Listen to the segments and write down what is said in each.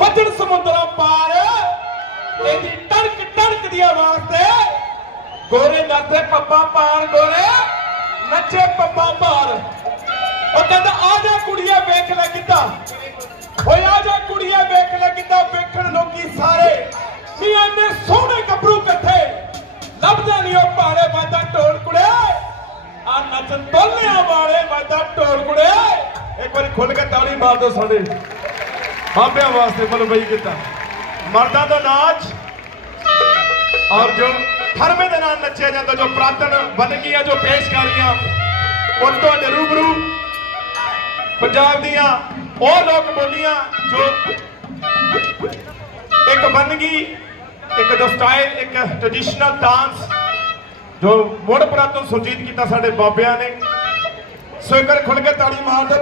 ਵੱਜਣ ਸਮੁੰਦਰਾਂ ਪਾਰ। ਇਹਦੀ ਟੜਕ ਟੜਕ ਦੀ ਆਵਾਜ਼ ਤੇ ਗੋਰੇ ਨੱਚੇ ਪੱਪਾ ਪਾਰ, ਗੋਰੇ ਨੱਚੇ ਪੱਪਾ ਪਾਰ। ਉਹ ਕਹਿੰਦਾ, ਆ ਜਾ ਕੁੜੀਏ, ਵੇਖ ਲੈ ਕਿੱਦਾਂ। ਓਏ, ਆ ਜਾ ਕੁੜੀਏ, ਵੇਖ ਲੈ ਕਿੱਦਾਂ ਵੇਖਣ ਲੋਕੀ ਸਾਰੇ। ਨੀ ਐਨੇ ਸੋਹਣੇ ਗੱਭਰੂ ਇਕੱਠੇ ਲੱਭਦੇ ਨਹੀਂ ਉਹ ਭਾਲੇ ਵਾਦਾ ਢੋਲ ਕੁੜੇ। ਆ ਨੱਚਣ ਤੋਲਿਆਂ ਵਾਲੇ ਵਾਦਾ ਢੋਲ ਕੁੜਿਆ ਇੱਕ ਵਾਰੀ ਖੁੱਲ ਕੇ ਤਾੜੀ ਮਾਰ ਦੋ ਸਾਡੇ। ਬਾਬਿਆਂ ਵਾਸਤੇ ਮਲਵਈ ਕੀਤਾ। ਮਰਦਾਂ ਦਾ ਨਾਚ। ਔਰ ਜੋ ਹਰਮੇ ਦੇ ਨਾਲ ਨੱਚਿਆ ਜਾਂਦਾ, ਜੋ ਪ੍ਰਾਤਨ ਬਨਗੀਆਂ ਜੋ ਪੇਸ਼ਕਾਰੀਆਂ, ਉਹ ਤੁਹਾਡੇ ਰੂਬਰੂ ਪੰਜਾਬ ਦੀਆਂ ਉਹ ਲੋਕ ਬੋਲੀਆਂ ਜੋ ਇੱਕ ਬੰਦਗੀ ਇੱਕ ਜੋ ਸਟਾਈਲ, ਇੱਕ ਟ੍ਰੈਡੀਸ਼ਨਲ ਡਾਂਸ ਜੋ ਮੁੜ ਪੁਰਾਤਨ ਸੁਰਜੀਤ ਕੀਤਾ ਸਾਡੇ ਬਾਬਿਆਂ ਨੇ। ਸੋ ਇੱਕ ਖੁੱਲ ਕੇ ਤਾੜੀ ਮਾਰਦੇ ਤੁਹਾਡੇ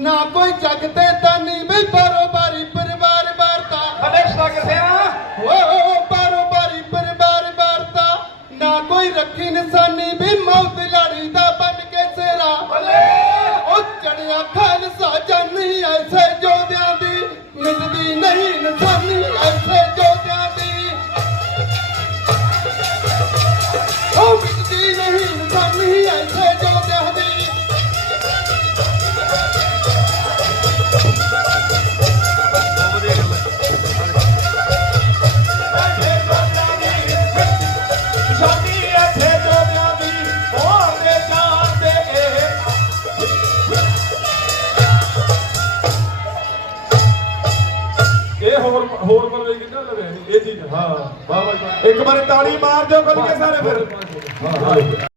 ਨਾ ਕੋਈ ਜਗ ਤੇ ਦਾਨੀ ਵੀ ਬਾਰੋ ਬਾਰੀ ਪਰਿਵਾਰ ਵਾਰਤਾ। ਅਲੇ ਸਾਗਰ ਸਿਆ ਓ ਬਾਰੋ ਬਾਰੀ ਪਰਿਵਾਰ ਵਾਰਤਾ। ਨਾ ਕੋਈ ਰੱਖੀ ਨਿਸ਼ਾਨੀ ਹੋਰ ਮਲਵੇ ਕਿੰਨਾ ਲਵੇ ਇਹ ਚੀਜ਼ ਹਾਂ। ਵਾਹ ਵਾਹ ਇੱਕ ਵਾਰੀ ਤਾੜੀ ਮਾਰ ਦਿਓ ਖੁੱਲ ਕੇ ਸਾਰੇ ਫਿਰ। ਹਾਂ ਹਾਂ।